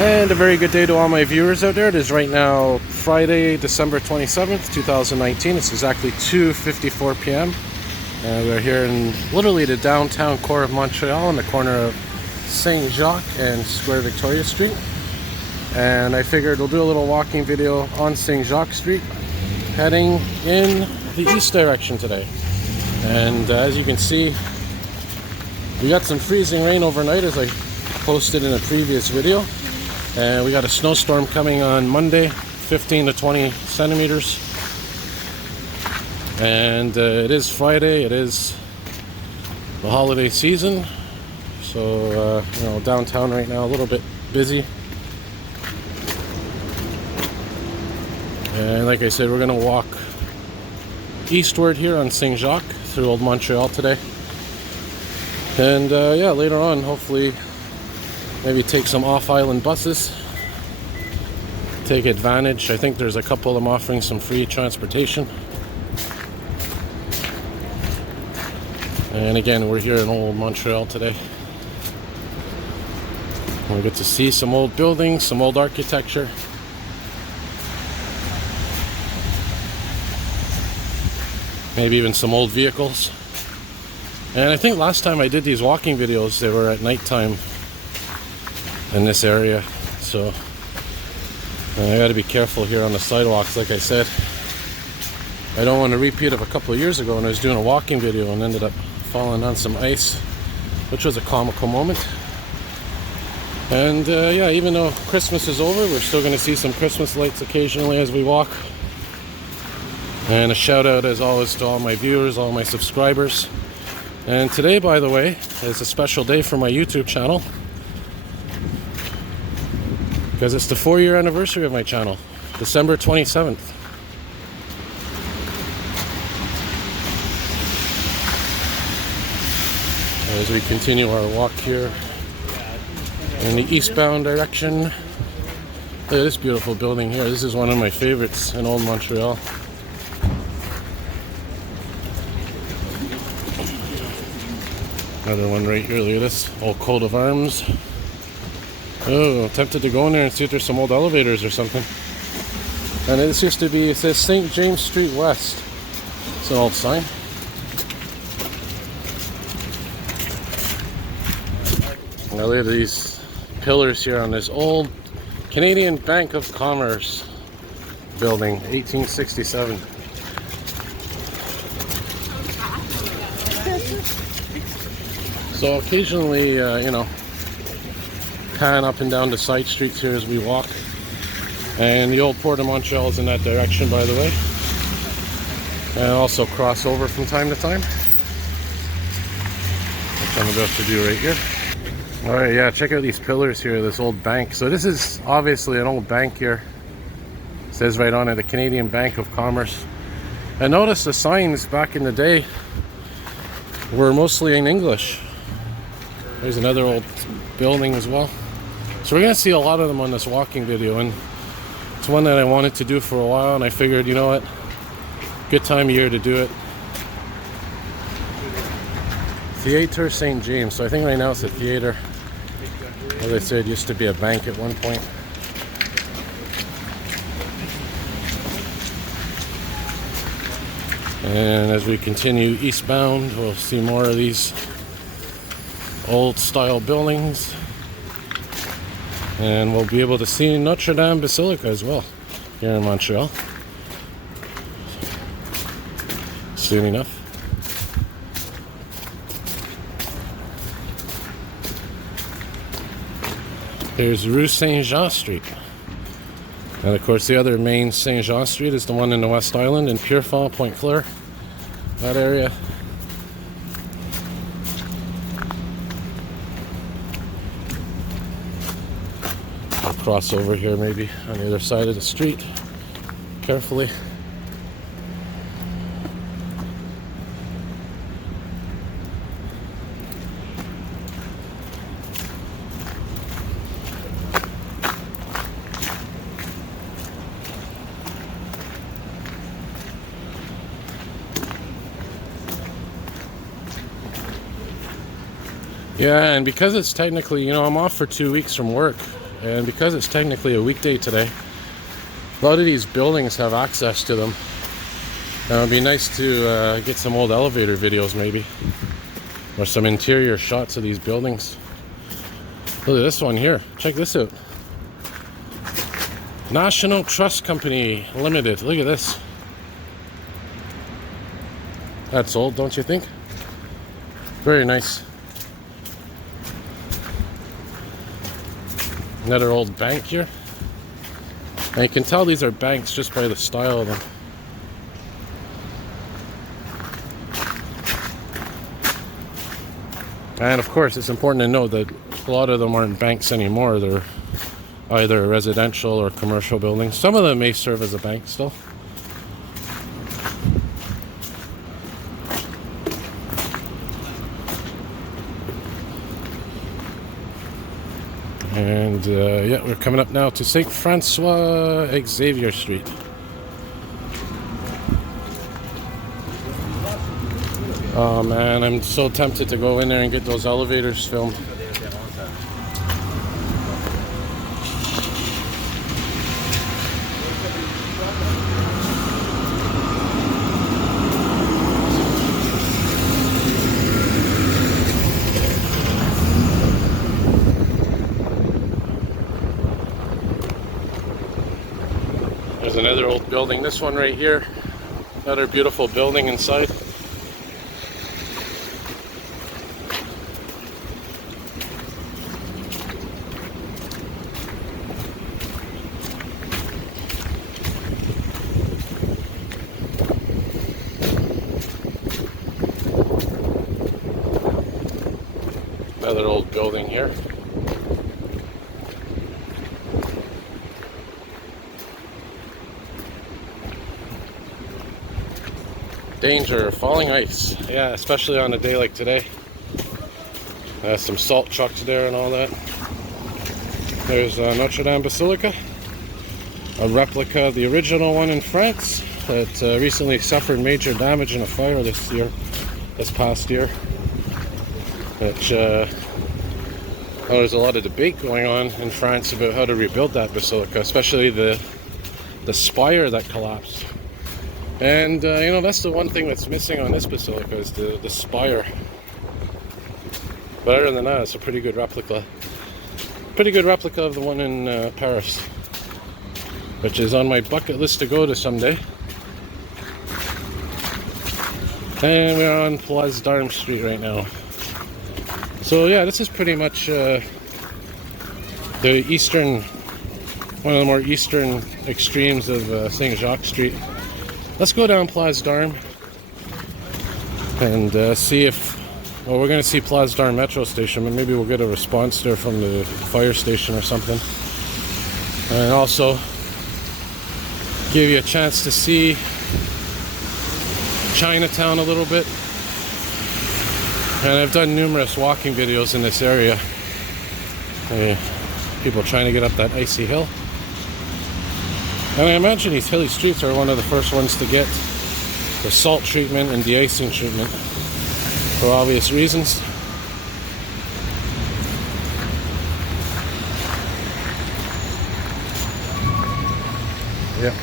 And a very good day to all my viewers out there. It is right now Friday, December 27th, 2019. It's exactly 2:54 p.m. And we're here in literally the downtown core of Montreal in the corner of Saint Jacques and Square Victoria Street. And I figured we'll do a little walking video on Saint Jacques Street, heading in the east direction today. And as you can see, we got some freezing rain overnight, as I posted in a previous video. And we got a snowstorm coming on Monday, 15 to 20 centimeters. And it is Friday, it is the holiday season. So, downtown right now a little bit busy. And like I said, we're going to walk eastward here on Saint Jacques through Old Montreal today. And later on, hopefully, maybe take some off-island buses, take advantage. I think there's a couple of them offering some free transportation. And again, we're here in Old Montreal today. We get to see some old buildings, some old architecture. Maybe even some old vehicles. And I think last time I did these walking videos, they were at nighttime in this area, so I got to be careful here on the sidewalks. Like I said, I don't want a repeat of a couple of years ago when I was doing a walking video and ended up falling on some ice, which was a comical moment. And even though Christmas is over, we're still going to see some Christmas lights occasionally as we walk. And a shout out as always to all my viewers, all my subscribers. And today, by the way, is a special day for my YouTube channel, because it's the 4-year anniversary of my channel, December 27th. As we continue our walk here in the eastbound direction. Look at this beautiful building here. This is one of my favorites in Old Montreal. Another one right here. Look at this old coat of arms. Oh, tempted to go in there and see if there's some old elevators or something. And this used to be, it says Saint Jacques Street West. It's an old sign. Now look at these pillars here on this old Canadian Bank of Commerce building, 1867. So occasionally, pan up and down the side streets here as we walk. And the old Port of Montreal is in that direction, by the way. And also cross over from time to time, which I'm about to do right here. Alright, yeah, check out these pillars here, this old bank. So this is obviously an old bank here. It says right on it, the Canadian Bank of Commerce. And notice the signs back in the day were mostly in English. There's another old building as well. So we're going to see a lot of them on this walking video, and it's one that I wanted to do for a while, and I figured, you know what, good time of year to do it. Theatre St. James. So I think right now it's a theater. As I said, it used to be a bank at one point. And as we continue eastbound, we'll see more of these old style buildings. And we'll be able to see NotreDame Basilica as well here in Montreal soon enough. There's Rue St John Street. And of course the other main Saint Jacques Street is the one in the West Island in Pierrefonds, Point Claire, that area. I'll cross over here maybe on the other side of the street carefully. Yeah, and because it's technically, I'm off for 2 weeks from work, and because it's technically a weekday today, a lot of these buildings have access to them. And it would be nice to get some old elevator videos maybe, or some interior shots of these buildings. Look at this one here, check this out. National Trust Company Limited, look at this. That's old, don't you think? Very nice. Another old bank here. And you can tell these are banks just by the style of them. And of course, it's important to note that a lot of them aren't banks anymore. They're either residential or commercial buildings. Some of them may serve as a bank still. And yeah, we're coming up now to Saint Francois, Xavier Street. Oh man, I'm so tempted to go in there and get those elevators filmed. There's another old building, this one right here. Another beautiful building inside. Another old building here. Danger, falling ice. Yeah, especially on a day like today. Some salt trucks there and all that. There's NotreDame Basilica, a replica of the original one in France that recently suffered major damage in a fire this past year. Which there's a lot of debate going on in France about how to rebuild that basilica, especially the spire that collapsed. And you know, that's the one thing that's missing on this basilica is the spire. But other than that, it's a pretty good replica. Pretty good replica of the one in Paris, which is on my bucket list to go to someday. And we're on Place d'Armes Street right now. So yeah, this is pretty much the eastern, one of the more eastern extremes of Saint Jacques Street. Let's go down Place d'Armes and see if, well, we're going to see Place d'Armes metro station, but maybe we'll get a response there from the fire station or something. And also give you a chance to see Chinatown a little bit. And I've done numerous walking videos in this area. People trying to get up that icy hill. And I imagine these hilly streets are one of the first ones to get the salt treatment and de-icing treatment for obvious reasons. Yep.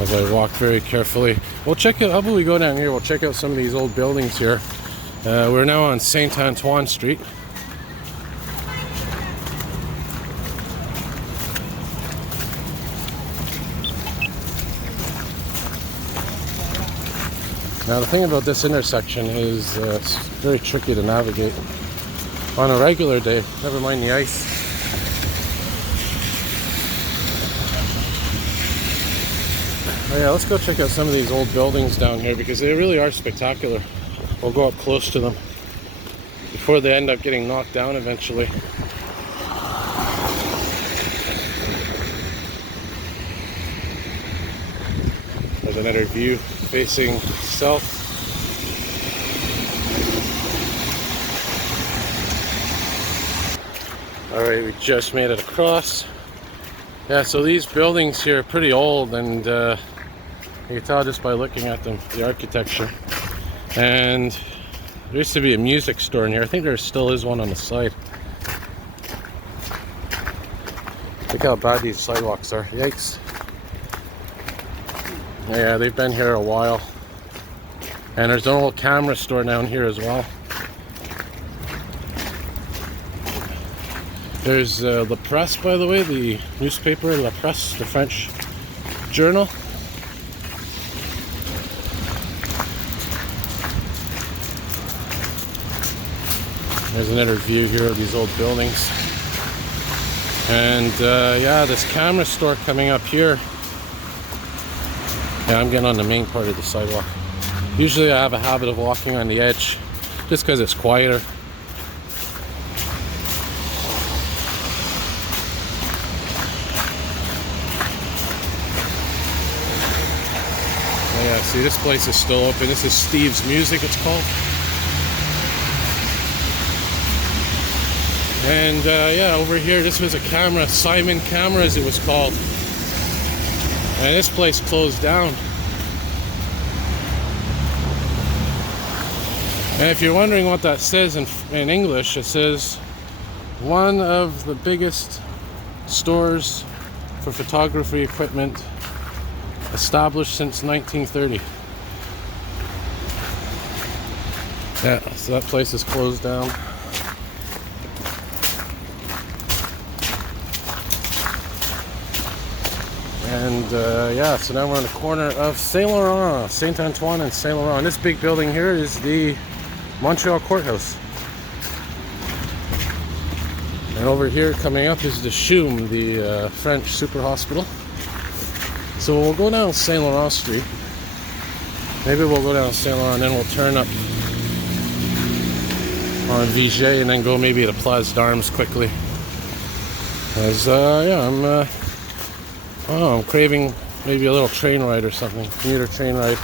As I walk very carefully. We'll check out, how about we go down here, we'll check out some of these old buildings here. We're now on Saint Antoine Street. Now the thing about this intersection is it's very tricky to navigate on a regular day, never mind the ice. Oh yeah, let's go check out some of these old buildings down here because they really are spectacular. We'll go up close to them before they end up getting knocked down eventually. There's another view facing south. Alright, we just made it across. Yeah, so these buildings here are pretty old, and you can tell just by looking at them, the architecture. And there used to be a music store in here. I think there still is one on the side. Look how bad these sidewalks are. Yikes. Yeah, they've been here a while. And there's an old camera store down here as well. There's La Presse, by the way, the newspaper, La Presse, the French journal. There's another view here of these old buildings. And yeah, this camera store coming up here. Yeah, I'm getting on the main part of the sidewalk. Usually I have a habit of walking on the edge just because it's quieter. Yeah, see, this place is still open. This is Steve's Music, it's called. And yeah, over here, this was a camera, Simon Cameras it was called. And this place closed down. And if you're wondering what that says in English, it says one of the biggest stores for photography equipment established since 1930. Yeah, so that place is closed down. And yeah, so now we're on the corner of Saint Laurent, Saint Antoine and Saint Laurent. And this big building here is the Montreal courthouse. And over here coming up is the CHUM, the French super hospital. So we'll go down Saint Laurent Street. Maybe we'll go down Saint Laurent and then we'll turn up on Viger and then go maybe to Place d'Armes quickly. As yeah, I'm craving maybe a little train ride or something, commuter train ride.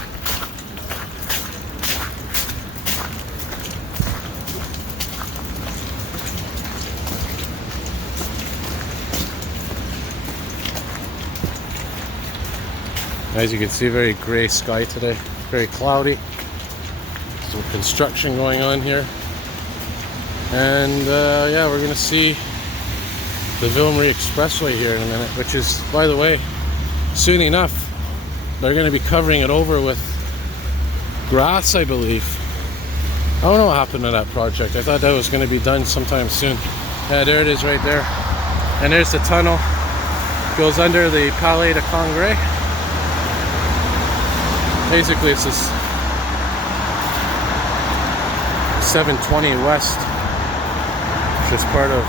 As you can see, very gray sky today, very cloudy. Some construction going on here. And yeah, we're gonna see the Ville-Marie Expressway here in a minute, which is, by the way, soon enough, they're gonna be covering it over with grass, I believe. I don't know what happened to that project. I thought that was gonna be done sometime soon. Yeah, there it is right there. And there's the tunnel. Goes under the Palais de Congrès. Basically, it's this 720 West, which is part of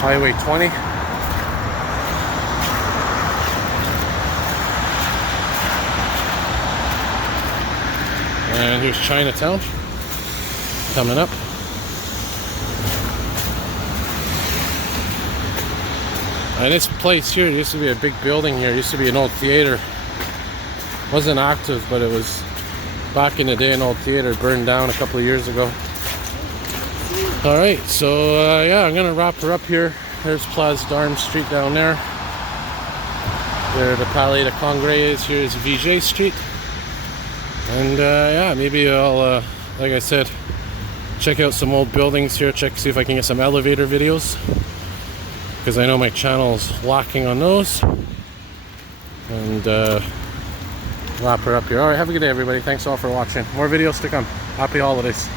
Highway 20. And here's Chinatown coming up. And this place here, there used to be a big building here. It used to be an old theater. Wasn't active, but it was back in the day an old theater. Burned down a couple of years ago. Alright, so yeah, I'm gonna wrap her up here. There's Place d'Armes Street down there. There the Palais de Congrès is. Here's Viger Street. And yeah, maybe I'll, like I said, check out some old buildings here. See if I can get some elevator videos, because I know my channel's lacking on those. And wrap her up here. Alright, have a good day, everybody. Thanks all for watching. More videos to come. Happy holidays.